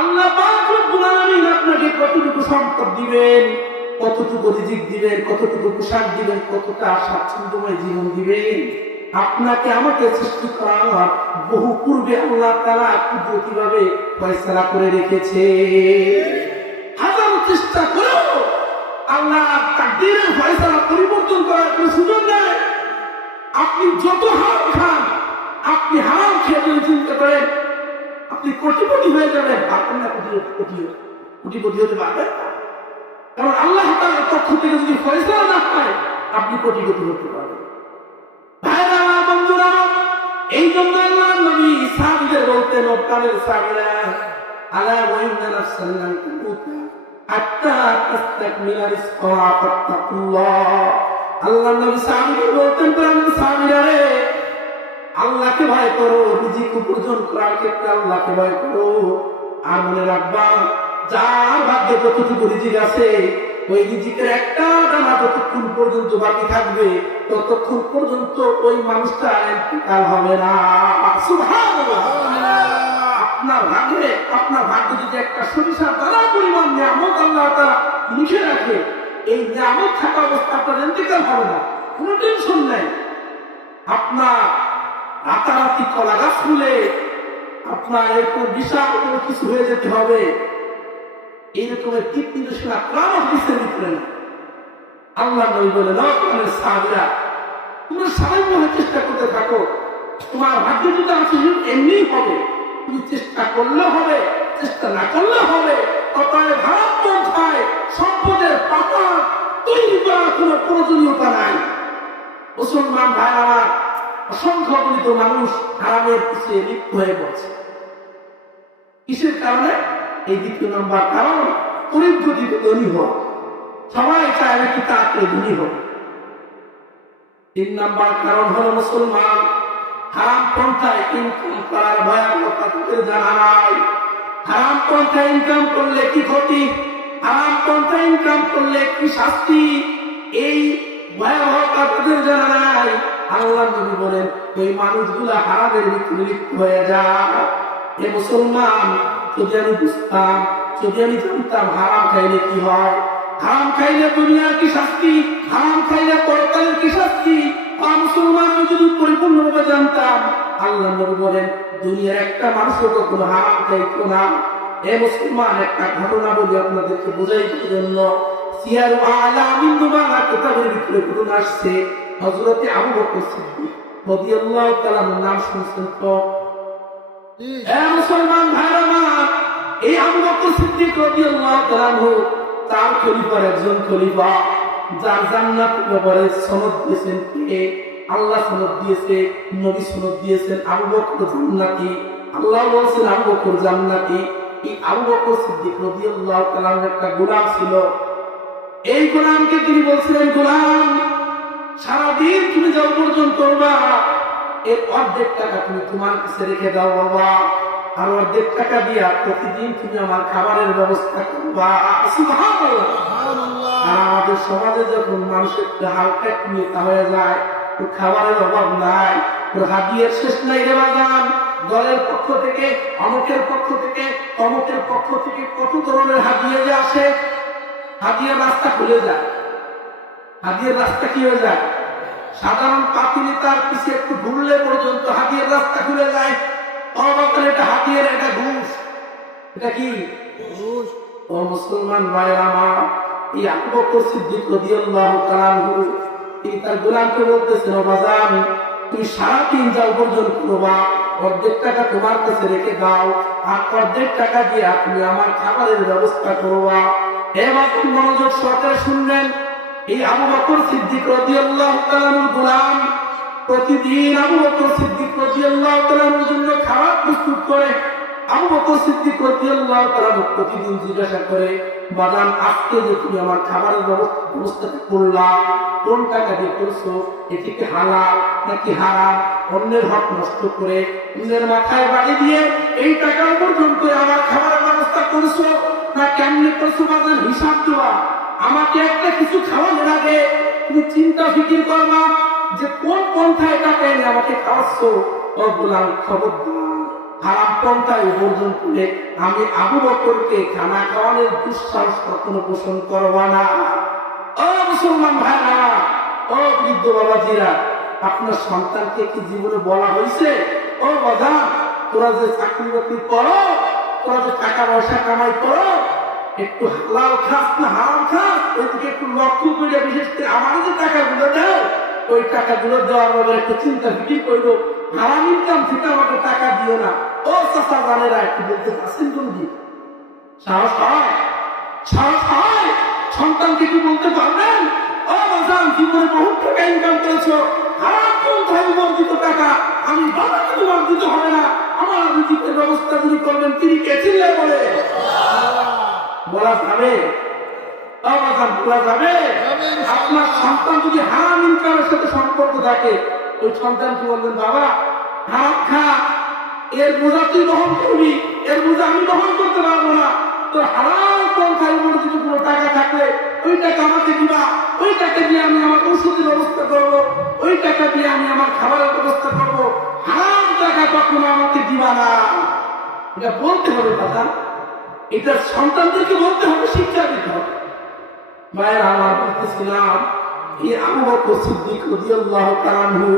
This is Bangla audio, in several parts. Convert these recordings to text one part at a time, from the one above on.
আল্লাহ পাক রব্বুল আলামিন আপনাকে কতটুকু সম্পদ দিবেন, কতটুকু রিজিক দিবেন, কতটুকু পোশাক দিবেন, কতটা স্বাচ্ছন্দ্যময় জীবন দিবেন, আপনাকে আমাকে সৃষ্টি করার বহু পূর্বে আল্লাহ তাআলা কুদরতিভাবে ফয়সালা করে রেখেছে। হাজারো চেষ্টা করেও আল্লাহ তাকদীরের ফয়সালা পরিবর্তন করার কোনো সুযোগ নেই। আপনি যত হারাম খান, আপনি হারাম খেয়ে যদি চিন্তা করেন আপনি কোটিপতি হয়ে যাবেন, পারবেন না। কোটিপতি হতে পারবেন না, কারণ আল্লাহ তাআলার পক্ষ থেকে যদি ফয়সালা না হয় আপনি কোটিপতি হতে পারবেন। ভাইরা আমার, বন্ধুরা, এই জন্য আল্লাহর নবী সাহাবীদের বলতেন, ও প্রাণের সাহাবীরা, আলা ওয়া ইন্না নাফসান লান তামুতা হাত্তা তাস্তাকমিলা রিজকাহা ফাত্তাকুল্লাহ। আল্লাহর নবী সাহাবীদের বলতেন, প্রাণের সাহাবীরা রে, আল্লাহকে ভয় করো, রিজিক উপার্জন করার ক্ষেত্রে আল্লাহকে ভয় করো। আর মনে রাখবা, যার ভাগ্যে যতটুকু রিজিক আছে, ওই রিজিকের একটা দানা যতক্ষণ পর্যন্ত বাকি থাকবে ততক্ষণ পর্যন্ত ওই মানুষটা ইন্তেকাল হবে না। সুবহানাল্লাহ। আপনার ভাগ্যে যদি একটা সরিষার দানা পরিমাণ নিয়ামত আল্লাহ তাআলা লিখে রাখে, এই নিয়ামত থাকা অবস্থা আপনার ইন্তেকাল হবে না, কোনো টেনশন নাই। আপনার রাতারাতি কলা গাছ ফুলে আপনার এরকম বিশাল কোনো কিছু হয়ে যেতে হবে, এইরকমের ঠিক নির্দেশনা কোরআন হাদিসের ভিতরে না। আল্লাহ নবী বলেন, আপনার সাহাবীরা, তোমরা সামান্যভাবে চেষ্টা করতে থাকো, তোমার ভাগ্য যদি আছে এমনি হবে, তুমি চেষ্টা করলে হবে, চেষ্টা না করলে হবে। কপালে ভাব পন্থায় সম্পদের পাতা তৈরি করার কোনো প্রয়োজনীয়তা নাই। মুসলমান ভাই আমার, অসংখ্য গণিত মানুষ হারামের পিছিয়ে লিপ্ত হয়ে পড়ছে। কিসের কারণে? এই দ্বিতীয় নম্বর কারণ, তরিদ্রদিত ধনী হওয়া। সবাই চায় নাকি তাড়াতাড়ি ধনী হোক। 3 নম্বর কারণ হলো মুসলমান হারাম পন্থায় ইনকাম করার ভয়াবহতা তাদের জানা নাই। হারাম পন্থায় ইনকাম করলে কি ক্ষতি, হারাম পন্থায় ইনকাম করলে কি শাস্তি, এই ভয়াবহতা তাদের জানা নাই। আল্লাহ নবী বলেন, ওই মানুষগুলা হারামের ভিতরে লিপ্ত হয়ে যায়। এ মুসলমান, যদি আমি বুঝতাম, যদি আমি জানতাম হারাম খাইলে কি হয়, হারাম খাইলে দুনিয়ার কি শাস্তি, হারাম খাইলে পরকালের কি শাস্তি, মুসলমান আমি যদি পরিপূর্ণভাবে জানতাম, আল্লাহ নবী বলেন, দুনিয়ার একটা মানুষও কখনো হারাম খাইতো না। এ মুসলমান, একটা ঘটনা বলি আপনাদেরকে বোঝাইবার জন্য। সিয়ারু আলামিন নুবালা কিতাবের ভিতরে ঘটনা আসছে, হযরতে আবু বকর সিদ্দিক রাদিয়াল্লাহু তাআলা নাম শুনছেন তো? মুসলমান ভাইরা আমার, এই আবু বকর সিদ্দিক রাদিয়াল্লাহু তাআলা তার খলিফার একজন খলিফা, যার জান্নাতের ব্যাপারে সনদ দিয়েছেন কে? আল্লাহ সনদ দিয়েছে, নবী সনদ দিয়েছেন, আবু বকর জান্নাতি। আল্লাহ বলেছেন আবু বকর জান্নাতি। এই আবু বকর সিদ্দিক রাদিয়াল্লাহু তাআলা একটা গোলাম ছিল। এই গোলামকে তিনি বলছিলেন, গোলাম, সারাদিন তুমি যা উপার্জন করবা এর অর্ধেক টাকা তুমি তোমার কাছে রেখে দাও বাবা, আর অর্ধেক টাকা দিয়া প্রতিদিন তুমি আমার খাবারের ব্যবস্থা করবা। সুবহানাল্লাহ। আর আমাদের সমাজে যখন মানুষের হালকা একটু নেতা হয়ে যায়, তো খাবারের অভাব নাই, তো হাদিয়ার শেষ নাই রে বাজান। দলের পক্ষ থেকে, অমুকের পক্ষ থেকে, তমুকের পক্ষ থেকে কত ধরনের হাদিয়া যে আসে, হাদিয়ার রাস্তা খুলে যায়। হাদিয়ার রাস্তা কি হয়ে যায়? সাধারণ পাতি নেতার পিছিয়ে একটু ঘুরলে পর্যন্ত হাদিয়ার রাস্তা খুলে যায়। এটা হাদিয়ার, এটা ঘুষ। এটা কি ঘুষ? ও মুসলমান ভাইয়ের আমার, এই আবু বকর সিদ্দিক রাদিয়াল্লাহু তাআলা তিনি তার গোলামকে বলতেছেন, ও বাজান, তুমি সারাদিন যা উপার্জন করবা অর্ধেক টাকা তোমার কাছে রেখে দাও, আর অর্ধেক টাকা দিয়ে তুমি আমার খাবারের ব্যবস্থা করবা। এবার তুমি মনোযোগ সহকারে শুনবেন। এই আবু বকর সিদ্দিক রাদিয়াল্লাহু তাআলার গোলাম প্রতিদিন আবু বকর সিদ্দিক রাদিয়াল্লাহু তাআলার জন্য খাবার প্রস্তুত করে। আবু বকর সিদ্দিক রাদিয়াল্লাহু তাআলা প্রতিদিন জিজ্ঞাসা করে, বাজান, আজকে যে তুমি আমার খাবারের ব্যবস্থা করলা, কোন টাকা দিয়ে করছো? এটি কি হালাল নাকি হারাম? অন্যের হক নষ্ট করে, অন্যের মাথায় বাড়ি দিয়ে এই টাকা উপার্জন করে আমার খাবারের ব্যবস্থা করছো, না কেমনি করছো? বাজান, হিসাব দেওয়া। আমাকে একটা কিছু খাওয়ানোর আগে তুমি চিন্তা ফিকির করবা যে কোন পন্থায় টাকা এনে আমাকে খাওয়াচ্ছ। ও গোলাম, খবরদার, হারাম পন্থায় উপার্জন করে আমি আবু বকরকে খানা খাওয়ানোর দুঃসাহস কখনো পোষণ করব না। ও মুসলমান ভাইরা, ও বৃদ্ধ বাবাজিরা, আপনার সন্তানকে কি জীবনে বলা হয়েছে ও বাবা তোরা যে চাকরি বাকরি করো, তোরা যে টাকা পয়সা কামাই করো, একটু হালাল খাস না হারাম খাস ওইদিকে একটু লক্ষ্য করে, বিশেষ করে আমার যে টাকাগুলো দেয় ওই টাকাগুলো দেওয়ার ব্যাপারে একটু চিন্তা ফিকির করবো। হারাম ইনকাম থেকে আমাকে টাকা দিও না। ও চাচা জানেরা একটু বলতে পারছেন কোন দিন? সাহস হয়? সাহস হয়? সন্তানকে কি বলতে পারবেন ও বাজান জীবনে বহুত টাকা ইনকাম করেছো, হারাম পন্থায় উপার্জিত টাকা আমি বাবাকে তোমার দিতে হবে না, আমার রিজিকের ব্যবস্থা যদি করবেন তিনি কে চিল্লে বলে বলা যাবে? বলা যাবে? আপনার সন্তান যদি হারাম ইনকামের সাথে সম্পর্ক থাকে ওই সন্তানকে বলবেন বাবা হারাম খা, এর বোঝা তুই বহন করবি, এর বোঝা আমি বহন করতে পারবো না। তো হারাম পন্থায় উপার্জিত কোনো টাকা থাকলে ওই টাকা আমাকে দিবা, ওই টাকা দিয়ে আমি আমার ঔষধের ব্যবস্থা করবো, ওই টাকা দিয়ে আমি আমার খাবারের ব্যবস্থা করবো, হারাম টাকা কখনো আমাকে দিবা না। এটা বলতে হবে কথা, এটা সন্তানদেরকে বলতে হবে, শিক্ষা দিতে হবে। ভাইয়েরা আমার বলতেছিলাম এই আবু বকর সিদ্দিক রাদিয়াল্লাহু তাআলা আনহু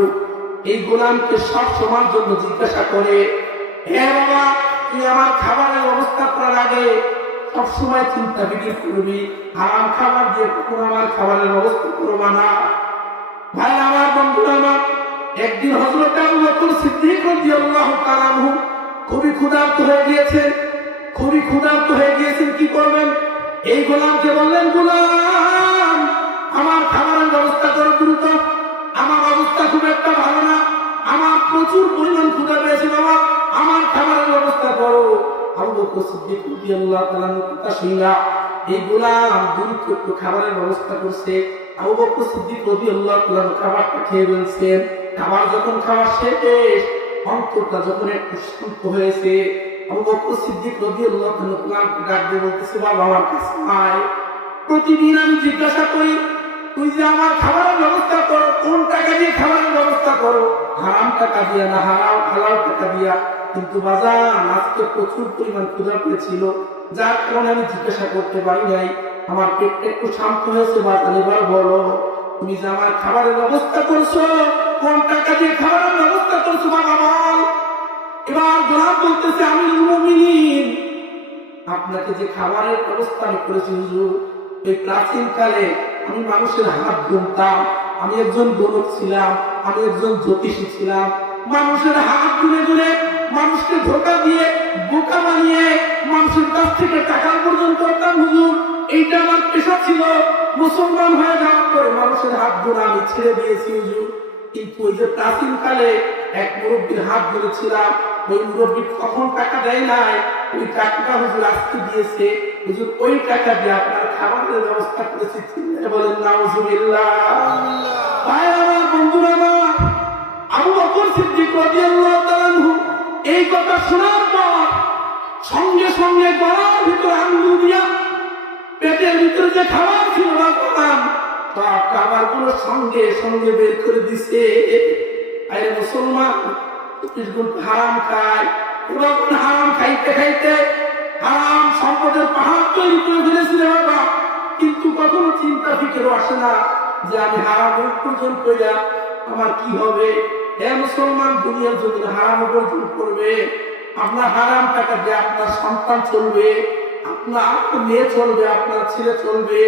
এই গোলামকে সব সময়ের জন্য জিজ্ঞাসা করে, হে বাবা তুই আমার খাবারের ব্যবস্থা করার আগে সবসময় চিন্তা ফিকির করবি, হারাম খাবার দিয়ে কখনো আমার খাবারের ব্যবস্থা করবা না। ভাই আমার বন্ধুরা আমার, একদিন হযরত আবু বকর সিদ্দিক রাদিয়াল্লাহু তাআলা আনহু খুবই ক্ষুধার্ত হয়ে গিয়েছেন, খুবই ক্ষুধার্ত হয়ে গিয়েছেন। কি করবেন? এই গোলামকে বললেন, গোলাম আমার খাবারের ব্যবস্থা করো দ্রুত, আমার অবস্থা খুব একটা ভালো না, আমার প্রচুর পরিমাণ ক্ষুধা পেয়েছে, বাবা আমার খাবারের ব্যবস্থা করো। আবু বকর সিদ্দিক রাদিয়াল্লাহু তাআলা কথা শুনলা এই গোলাম দ্রুত একটু খাবারের ব্যবস্থা করছে। আবু বকর সিদ্দিক রাদিয়াল্লাহু তাআলা খাবারটা খেয়ে বলছেন, খাবার যখন খাওয়া শেষ অন্তরটা যখন একটু শান্ত হয়েছে আবু বকর সিদ্দিক রাদিয়াল্লাহু তাআলা গোলামকে ডাক দিয়ে বলতেছে, বাবা আমার কাছে আয়, প্রতিদিন আমি জিজ্ঞাসা করি তুই যে আমার খাবারের ব্যবস্থা করো, কোন টাকা দিয়ে খাবারের ব্যবস্থা করো, হারাম টাকা দিয়া না হারাম হালাল টাকা দিয়া, কিন্তু বাজান আজকে প্রচুর পরিমাণ ক্ষুধা পেয়েছিল যার কারণে আমি জিজ্ঞাসা করতে পারি নাই, আমার পেটটা একটু শান্ত হয়েছে। বাজান এবার বলো তুমি যে আমার খাবারের ব্যবস্থা করছো কোন টাকা দিয়ে খাবারের ব্যবস্থা করছো বাবা বল। এবার গোলাম বলতেছে, আমিরুল মুমিনিন আপনাকে যে খাবারের ব্যবস্থা আমি করেছি হুজুর, এই প্রাচীন কালে আমি মানুষের হাত গুনতাম, আমি একজন গণক ছিলাম, আমি একজন জ্যোতিষী ছিলাম, মানুষের হাত গুনে গুনে মানুষকে ধোকা দিয়ে বোকা বানিয়ে মানুষের কাছ থেকে টাকা উপার্জন করতাম হুজুর, এইটা আমার পেশা ছিল। মুসলমান হয়ে যাওয়ার পরে মানুষের হাত গোনা আমি ছেড়ে দিয়েছি হুজুর। কিন্তু ওই যে প্রাচীন কালে এক মুরব্বীর হাত ধরেছিলাম, ওই মুরব্বী কখন টাকা দেয় নাই, ওই টাকাটা হুজুর আজকে দিয়েছে হুজুর, ওই টাকা দিয়ে আপনার খাবারের ব্যবস্থা করেছি। বলেন নাউজুবিল্লাহ। ভাই আমার বন্ধুরা আমার, আবু বকর সিদ্দিক রাদিয়াল্লাহু তাআলা আনহু এই কথা শোনার পর সঙ্গে সঙ্গে গলার ভিতরে আঙ্গুল দিয়া পেটের ভিতরে যে খাবার ছিল বাবা সব খাবারগুলো সঙ্গে সঙ্গে বের করে দিছে। আরে মুসলমান হারাম খায়, এবং হারাম খাইতে খাইতে হারাম সম্পদের পাহাড় তৈরি করে ফেলেছিল বাবা, কিন্তু কখনো চিন্তা ফিকেরও আসে না যে আমি হারাম উপার্জন কইরা আমার কি হবে। হে মুসলমান, দুনিয়ার যদি হারাম উপার্জন করবে, আপনার হারাম টাকা দিয়ে আপনার সন্তান চলবে, আপনার মেয়ে চলবে, আপনার ছেলে চলবে,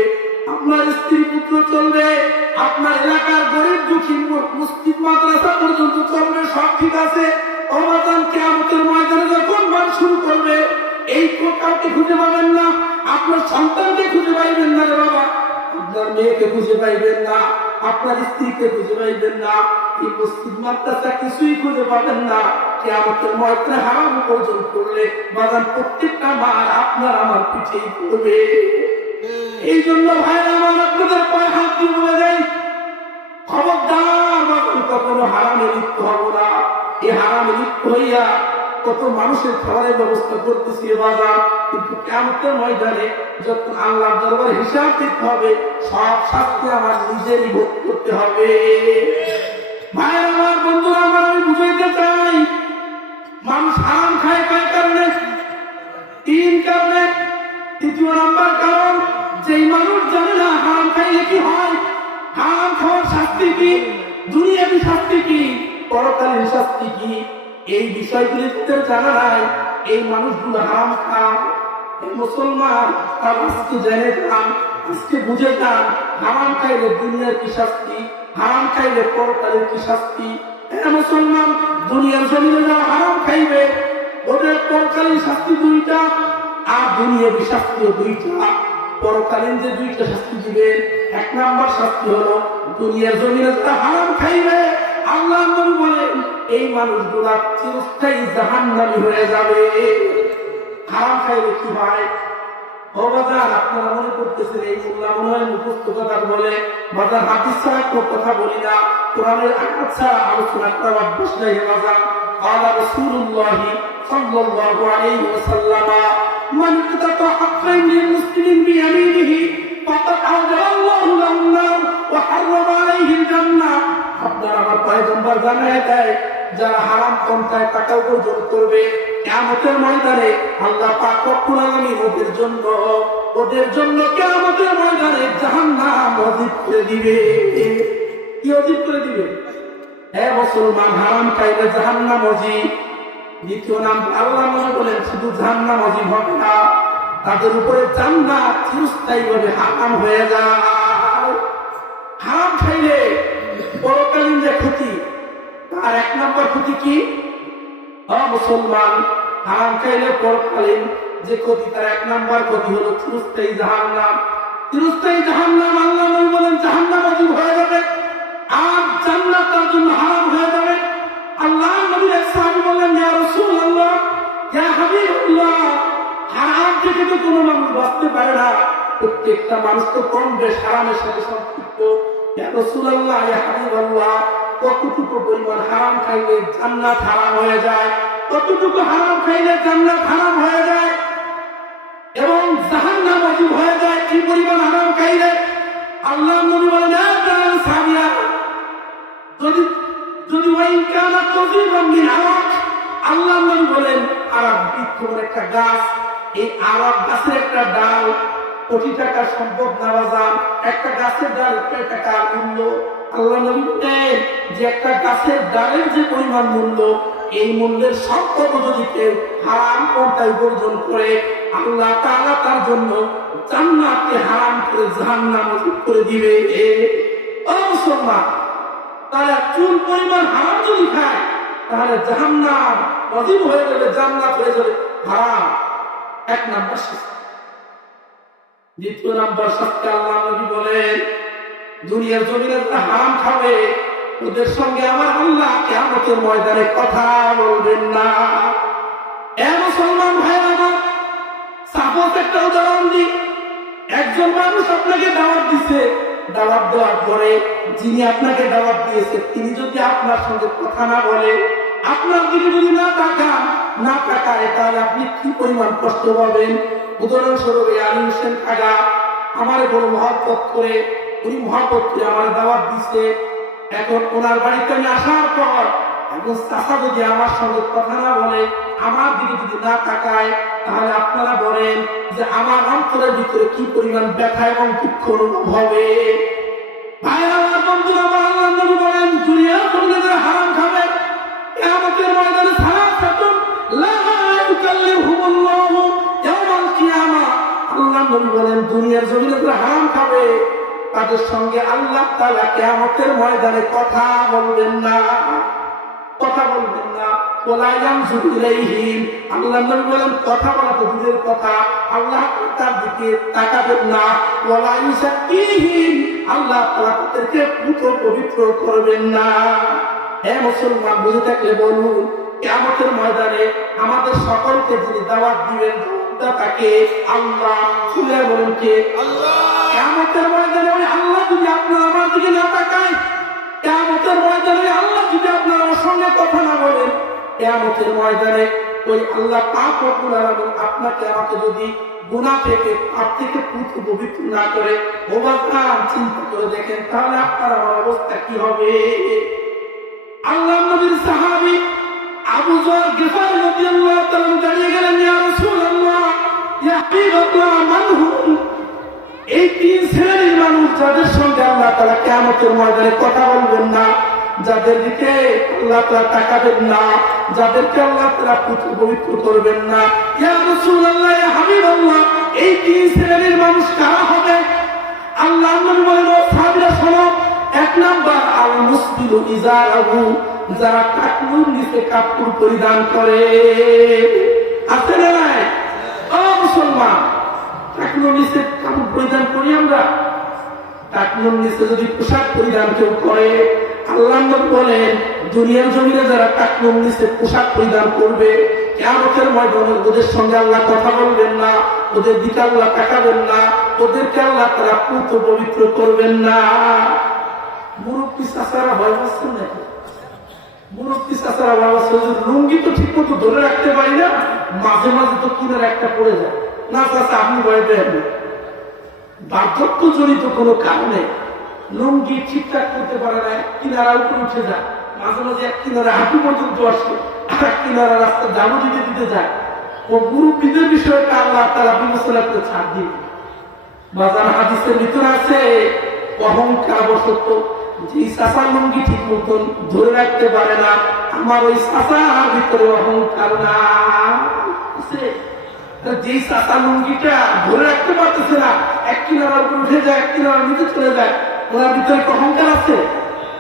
আপনার স্ত্রী পুত্র চলবে, আপনার এলাকার গরিব দুঃখী মসজিদ মাদ্রাসা পর্যন্ত চলবে, সব ঠিক আছে। অবাদান কিয়ামতের ময়দানে যখন বাস শুরু করবে এই কাউকে খুঁজে পাবেন না, আপনার সন্তানকে খুঁজে পাইবেন না রে বাবা, আপনার মেয়েকে খুঁজে পাইবেন না, আপনার স্ত্রীকে খুঁজে পাইবেন না, এই মসজিদ মাদ্রাসা কিছুই খুঁজে পাবেন না। কিয়ামতের ময়দানে হারাম উপার্জন করলে বাজান প্রত্যেকটা মার আপনার আমার পিঠেই পড়বে। এই জন্য ভাই আমার আপনাদের পায়ে হাত দিয়ে বলে যাই, খবরদার বাজান কখনো হারামে লিপ্ত হব না। এই হারামে লিপ্ত হইয়া কত মানুষের খাবারের ব্যবস্থা করতেছি বাজার, কিন্তু কিয়ামতের ময়দানে যখন আল্লাহর দরবারে হিসাব দিতে হবে সব শাস্তি আমার নিজেরই ভোগ করতে হবে। ভাই আমার বন্ধুরা আমার, আমি বুঝাইতে চাই মানুষ হারাম খায় কয় কারণে? তিন কারণে। তৃতীয় নাম্বার কারণ, যেই মানুষ জানে না হারাম খাইলে কি হয়, হারাম খাওয়ার শাস্তি কি, দুনিয়াবী শাস্তি কি, পরকালীন শাস্তি কি, এই বিষয়গুলি তাদের জানা নাই, এই মানুষগুলো হারাম খায়। মুসলমান তার আজকে জেনে যান, আজকে বুঝে যান, হারাম খাইলে দুনিয়ার কি শাস্তি, হারাম খাইলে পরকালের কি শাস্তি। মুসলমান দুনিয়ার জমিনে যারা হারাম খাইবে ওদের পরকালীন শাস্তি দুইটা, আর দুনিয়াবী শাস্তিও দুইটা। পরকালীন যে দুইটা শাস্তি দিবে, এক নাম্বার শাস্তি হলো দুনিয়ার জমিনে যারা হারাম খাইবে, আল্লাহ নবী বলেন এই মানুষগুলা চিরস্থায়ী জাহান্নামী হয়ে যাবে। হারাম খাইলে কি হয়? বাজার আপনারা মনে করতেছেন এই মোল্লা মনে হয় মুখস্থ কথা বলে, বাজার হাদিস ছাড়া কোনো কথা বলি না, কোরআনের আয়াত ছাড়া আলোচনা করার অভ্যাস নাই। বাজার আলা রাসূলুল্লাহি সাল্লাল্লাহু আলাইহি ওয়াসাল্লাম মান কাতাতা হাক্কান লিল মুসলিমিন বিয়ামিনিহি ফাকাদ আযাল্লাহু লাহু নার ওয়া হারামা আলাইহিল জান্নাহ। আপনারা আমার পয়গম্বর জানায় দেয়, যারা হারাম পন্থায় টাকা উপার্জন করবে কিয়ামতের ময়দানে আল্লাহ পাক রব্বুল আলামিন ওদের জন্য কিয়ামতের ময়দানে জাহান্নাম ওয়াজিব করে দিবে। কি ওয়াজিব করে দিবে? হে মুসলমান, হারাম খাইলে জাহান্নাম ওয়াজিব। দ্বিতীয় নাম, আল্লাহ নবী বলেন শুধু জাহান্নাম ওয়াজিব হবে না, তাদের উপরে জান্নাত চিরস্থায়ীভাবে হারাম হয়ে যায়। হারাম খাইলে পরকালীন যে ক্ষতি, তার এক নম্বর ক্ষতি কি? মুসলমান, হারাম খাইলে পরকালীন যে ক্ষতি, তার এক নাম্বার ক্ষতি হলো চিরস্থায়ী জাহান্নাম। চিরস্থায়ী জাহান্নাম, আল্লাহ নবী বলেন জাহান্নাম ওয়াজিব হয়ে যাবে আর জান্নাত তার জন্য হারাম হয়ে যাবে। আল্লাহ নবীর এক সাহাবী বললেন, ইয়া রাসূলুল্লাহ, ইয়া হাবিবাল্লাহ, হারাম থেকে তো কোনো মানুষ বাঁচতে পারে না, প্রত্যেকটা মানুষ তো কম বেশ হারামের সাথে সম্পৃক্ত। ইয়া রাসূলুল্লাহ, ইয়া হাবিবাল্লাহ, কতটুকু পরিমাণ হারাম খাইলে জান্নাত হারাম হয়ে যায়, কতটুকু হারাম খাইলে জান্নাত হারাম হয়ে যায় এবং জাহান্নাম ওয়াজিব হয়ে যায়, কি পরিমাণ হারাম খাইলে? আল্লাহ নবী বলেন, সাহাবীরা, যদি ওয়াইন কানা তাযিবান মিন আরাক, আল্লাহ নবী বলেন আরাক বৃক্ষ একটা গাছ, এই আরাক গাছের একটা ডাল কোটি টাকা সম্পদ না বাজান, একটা গাছের ডাল কোটি টাকার মূল্য। আল্লাহ নবী বলেন যে একটা গাছের ডালের যে পরিমাণ মূল্য, এই মূল্যের সম্পদ যদি কেউ হারাম পন্থায় উপার্জন করে, আল্লাহ তাআলা তার জন্য জান্নাতকে হারাম করে জাহান্নাম ওয়াজিব করে দিবে। ও মুসলমান, তাহলে চুল পরিমাণ হারাম যদি খায় তাহলে জাহান্নাম ওয়াজিব হয়ে যাবে, জান্নাত হয়ে যাবে হারাম। এক নাম্বার শাস্তি। দ্বিতীয় নাম্বার শাস্তি, আল্লাহ নবী বলেন দুনিয়ার জমিনে যারা হারাম খাবে ওদের সঙ্গে আমার আল্লাহ কিয়ামতের ময়দানে কথা বলবেন না। এ মুসলমান ভাইরা আমার, সাপোজ একটা উদাহরণ দিই, একজন মানুষ আপনাকে দাওয়াত দিছে, দাওয়াত দেওয়ার পরে যিনি আপনাকে দাওয়াত দিয়েছে তিনি যদি আপনার সঙ্গে কথা না বলে, আপনার দিকে যদি না তাকায়, তাহলে আপনি কি পরিমাণ কষ্ট পাবেন। উদাহরণস্বরূপ আলী হোসেন খাগা আমার বড় মহব্বত করে, উনি মহব্বত করে আমার দাওয়াত দিচ্ছে, এখন ওনার বাড়িতে আমি আসার পর এখন চাচা যদি আমার সঙ্গে কথা না বলে, আমার দিকে যদি না তাকায়, তাহলে আপনারা বলেন যে আমার অন্তরের ভিতরে কি পরিমাণ ব্যথা এবং দুঃখ অনুভব হবে। ভাইরা আমার, বন্ধুরা আমার, আল্লাহ নবী বলেন দুনিয়ার জমিনে যারা হারাম খাবে কিয়ামতের ময়দানে সালাসাতুন লা ইউকাল্লিমুহুমুল্লাহু ইয়াওমাল কিয়ামাহ। আল্লাহ নবী বলেন দুনিয়ার জমিনে যারা হারাম খাবে তাদের সঙ্গে আল্লাহ তাআলা কিয়ামতের ময়দানে কথা বলবেন না, কথা বলবেন না। ওয়ালা ইয়ানজুরু ইলাইহিম, আল্লাহ নবী বলেন কথা বলা তো দূরের কথা, আল্লাহ তার দিকে তাকাবেন না। ওয়ালা ইউসাক্কিহিম, আল্লাহ তাআলা তাদেরকে পবিত্র করবেন না। হে মুসলমান, বুঝে থাকলে বলুন, কিয়ামতের ময়দানে আমাদের সকলকে যিনি দাওয়াত দিবেন তাকে আল্লাহ। খুলে বলুন কে? আল্লাহ। কিয়ামতের ময়দানে ওই আল্লাহ যদি আপনার আমার দিকে না তাকায়, কিয়ামতের ময়দানে আল্লাহ যদি আপনার আমার সঙ্গে কথা না বলেন, কিয়ামতের ময়দানে ওই আল্লাহ পাক রব্বুল আলামিন আপনাকে আমাকে যদি গুনাহ থেকে পাপ থেকে পবিত্র না করে, ওবাদান চিন্তা করে দেখেন তাহলে আপনার আমার অবস্থা কি হবে। আল্লাহ নবীর সাহাবী আবু যর গিফারি রাদিয়াল্লাহু তাআলা দাঁড়িয়ে গেলেন, ইয়া রাসূলুল্লাহ, ইয়া হাবিবাল্লাহ, মান হুম? এই তিন শ্রেণীর মানুষ যাদের সঙ্গে আল্লাহ তাআলা কিয়ামতের ময়দানে কথা বলবেন না, যাদের দিকে আল্লাহ তাআলা তাকাবেন না, যাদেরকে আল্লাহ তাআলা পবিত্র করবেন না। ইয়া রাসূলুল্লাহ, ইয়া হাবিবাল্লাহ, এই তিন শ্রেণীর মানুষ কারা হবে? আল্লাহর নবী বলেন, ও সাহাবীরা শোনো, এক নাম্বার আল মুসবিলু ইজারাহু, যারা টাকনুর নিচে কাপড় পরিধান করে। আছে না নাই? ও মুসলমান, টাকনুর নিচে কাপড় পরিধান করি আমরা? টাকনুর নিচে যদি পোশাক পরিধান কেউ করে, আল্লাহ বলেন দুনিয়ার জমিনে যারা টাকনুর নিচে পোশাক পরিধান করবে, কিয়ামতের ময়দানে ওদের সঙ্গে আল্লাহ কথা বলবেন না, ওদের দিকে আল্লাহ তাকাবেন না, ওদেরকে আল্লাহ তারা পবিত্র করবেন না। মুরব্বী চাচারা ভয় পাচ্ছেন নাকি? মুরব্বী চাচারা ভয় পাচ্ছে, লুঙ্গি তো ঠিক মতো ধরে রাখতে পারি না, মাঝে মাঝে তো কিনার একটা পড়ে যায়। না চাচা, আপনি ভয় পেয়েন, বার্ধক্য জনিত কোনো কারণে লুঙ্গি ঠিকঠাক করতে পারে না, কিনারা উপরে উঠে যায়, মাঝে মাঝে এক কিনারা হাঁটু পর্যন্ত আসে, আর এক কিনারা রাস্তা জামু দিতে দিতে যায়। ও মুরব্বীদের বিষয়টা আল্লাহ তাআলা বিবেচনা করে ছাড় দিয়ে বাজার হাদিসের ভিতরে আছে, অহংকার বশত যে চাচা লুঙ্গি ঠিক মতন ধরে রাখতে পারে না, আমার ওই চাচার ভিতরে অহংকার না আছে। যে চাচা লুঙ্গিটা ধরে রাখতে পারতেছে না, এক কিনারার উপর উঠে যায়, এক কিনারার নিচে চলে যায়, ওনার ভিতরে অহংকার আছে?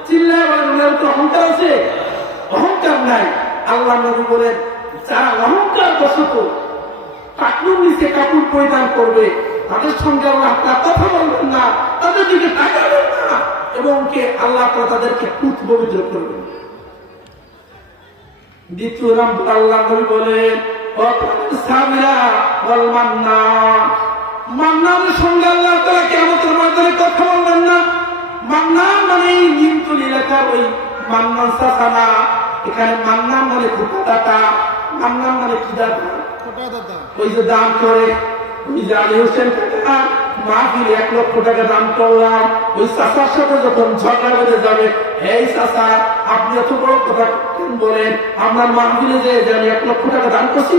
চিল্লায় বলেন, ওনার ভিতরে অহংকার আছে? অহংকার নাই। আল্লাহ নবী বলেন, যারা অহংকার বশত টাকনুর নিচে কাপড় পরিধান করবে, তাদের সঙ্গে আল্লাহ কথা বলবেন না, তাদের দিকে তাকাবেন না, এবং কে আল্লাহ তাদেরকে পবিত্র করবেন। দ্বিতীয় নম্বর আল্লাহ নবী বলেন, মান্নানের সঙ্গে আল্লাহ তাআলা কিয়ামতের ময়দানে কথা বলবেন না। মান্নান মানে নিমতলি এলাকার ওই মান্নান চাচা না, এখানে মান্নান মানে খোটা দাতা। মান্নান মানে কি দাতা? ওই যে দান করে, ওই যে আলী হোসেন কাকা মাহফিলে 1 লক্ষ টাকা দান করলাম, ওই চাচার সাথে যখন ঝগড়া বেঁধে যাবে, এই চাচা আপনি এত বড় কথা কেন বলেন, আপনার মাহফিলে যে আমি 1 লক্ষ টাকা দান করছি,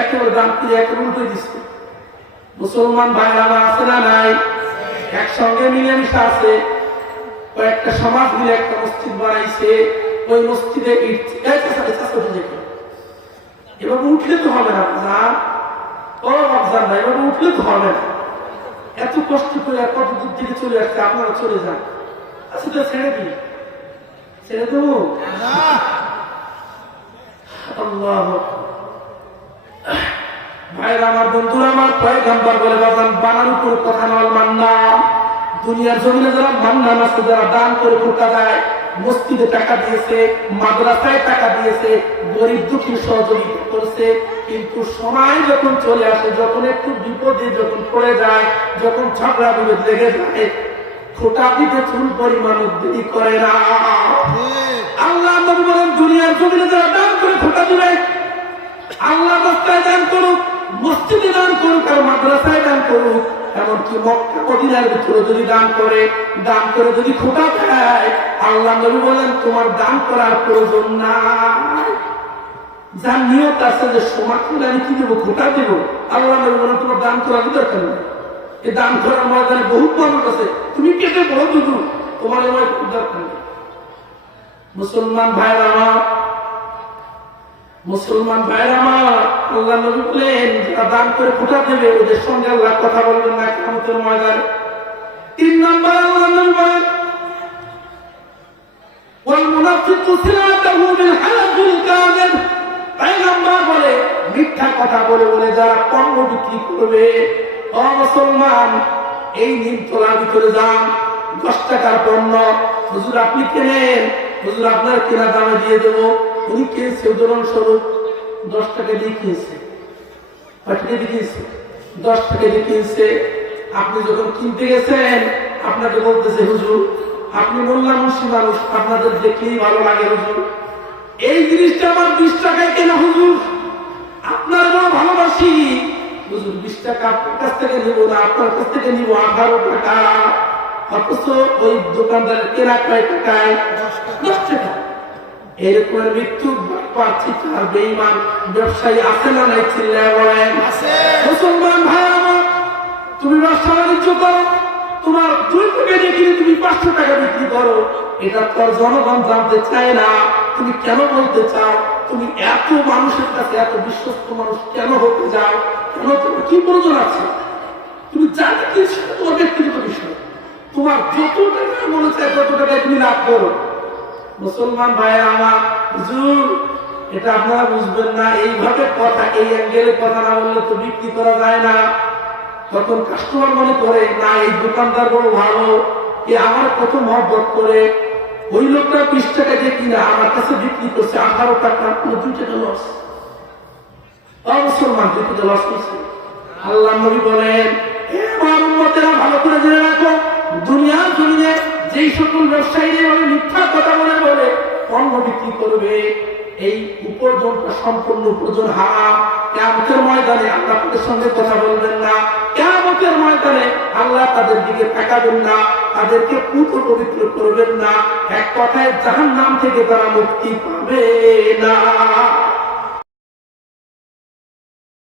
একেবারে দান করে একেবারে উল্টে দিচ্ছে। মুসলমান ভাইরা আছে না নাই? একসঙ্গে মিলেমিশে আছে, কয়েকটা সমাজ মিলে একটা মসজিদ বানাইছে, ওই মসজিদে এভাবে উঠলে তো হবে না, ও আফজান ভাই, এভাবে উঠলে তো হবে না। এত কষ্ট করে কত দূর থেকে চলে আসছে, আপনারা চলে যান। আচ্ছা তো ছেড়ে দিই, ছেড়ে দেবো? আল্লাহ ভাইরা আমার, বন্ধুরা আমার, পয়গম্বর বলে বানার উপর কথা নল মান্না। দুনিয়ার জমিনে যারা মান্নান আছে, যারা দান করে ফোটা দেয়, মসজিদে টাকা দিয়েছে, মাদ্রাসায় টাকা দিয়েছে, গরিব দুঃখী সহযোগিতা করছে, কিন্তু সময় যখন চলে আসে, যখন একটু বিপদে যখন পড়ে যায়, যখন ঝগড়া বিরোধ লেগে যায়, ফোটা দিতে চুল পরিমাণ দেরি করে না। আল্লাহ নবী বলেন, দুনিয়ার জমিনে যারা দান করে ফোটা দিবে, আল্লাহ রাস্তায় দান করুক, মসজিদে দান করুক, আর মাদ্রাসায় দান করুক, এমনকি মক্কা মদিনার ভিতরে যদি দান করে যদি খোটা দেয়, আল্লাহ নবী বলেন তোমার দান করার প্রয়োজন নাই। যার নিয়ত আছে যে সমাজ করে আমি কি দেবো, খোটা দেবো, আল্লাহ নবী বলেন তোমার দান করার দরকার নেই। এই দান করার ময়দানে বহুত মানুষ আছে, তুমি কেটে বলো দুধু, তোমার এবার দরকার নেই। মুসলমান ভাইরা আমার, মুসলমান ভাইরা আমার, আল্লাহ নবী বলেন যারা দান করে ফোঁটা দেবে, ওদের সঙ্গে আল্লাহ কথা বলবেন না কিয়ামতের ময়দানে। 3 নম্বর আল্লাহ নবী বলেন, ওয়াল মুনাফিকু সিলাতুহু বিল হালাফিল কাযিব। পয়গম্বর বলে মিথ্যা কথা বলে বলে যারা পণ্য বিক্রি করবে, ও মুসলমান, এই নিমতলার ভিতরে যান, 10 টাকার পণ্য হুজুর আপনি কেনেন, হুজুর আপনার কেনা দামে দিয়ে দেবো। উনি কিনছে উদাহরণস্বরূপ 10 টাকা দিয়ে কিনছে, 10 টাকা দিয়ে কিনছে। আপনি যখন কিনতে গেছেন, আপনাকে বলতেছে হুজুর আপনি মোল্লা মুন্সি মানুষ, আপনাদের দেখলেই ভালো লাগে হুজুর, এই জিনিসটা আমার 20 টাকায় কেনা হুজুর, আপনার বড় ভালোবাসি হুজুর, 20 টাকা আপনার কাছ থেকে নিব না, আপনার কাছ থেকে নিব 18 টাকা। অথচ ওই দোকানদারের কেনা কয় টাকায়? 10 টাকা। এরকম মৃত্যু লুটপাট আর বেঈমান ব্যবসায়ী আছে না নাই চিল্লায় বলেন আছে। মুসলমান ভাই আমার, তুমি ব্যবসা বাণিজ্য করো, তোমার 2 টাকা দিয়ে কিনে তুমি 500 টাকা বিক্রি করো, এটা তোর জনগণ জানতে চায় না। তুমি কেন বলতে চাও? তুমি এত মানুষের কাছে এত বিশ্বস্ত মানুষ কেন হতে যাও? কেন? তোমার কি প্রয়োজন আছে? তুমি জানি কি তোমার ব্যক্তিগত বিষয়, তোমার যত টাকা মনে চায় তত টাকায় তুমি লাভ করো। মুসলমান ভাইয়ের আমার, হুজুর এটা আপনারা বুঝবেন না, এইভাবে কথা, এই অ্যাঙ্গেলে কথা না বললে তো বিক্রি করা যায় না। তখন কাস্টমার মনে করে না এই দোকানদার বড় ভালো, এ আমার কত মহব্বত করে, ওই লোকটা 20 টাকা দিয়ে কিনা আমার কাছে বিক্রি করছে 18 টাকা, 2 টাকা লস। মুসলমান 2 টাকা লস করছে। আল্লাহ নবী বলেন, হে আমার উম্মতেরা ভালো করে জেনে রাখো, দুনিয়ার জমিনে যেই সকল ব্যবসায়ীরা মিথ্যা কথা বলে পণ্য বিক্রি করবে, এই উপার্জনটা সম্পূর্ণ উপার্জন হারাম। কিয়ামতের ময়দানে আল্লাহ তাদের সঙ্গে কথা বলবেন না, কিয়ামতের ময়দানে আল্লাহ তাদের দিকে তাকাবেন না, তাদেরকে পুত পবিত্র করবেন না। এক কথায় জাহান্নাম থেকে তারা মুক্তি পাবে না।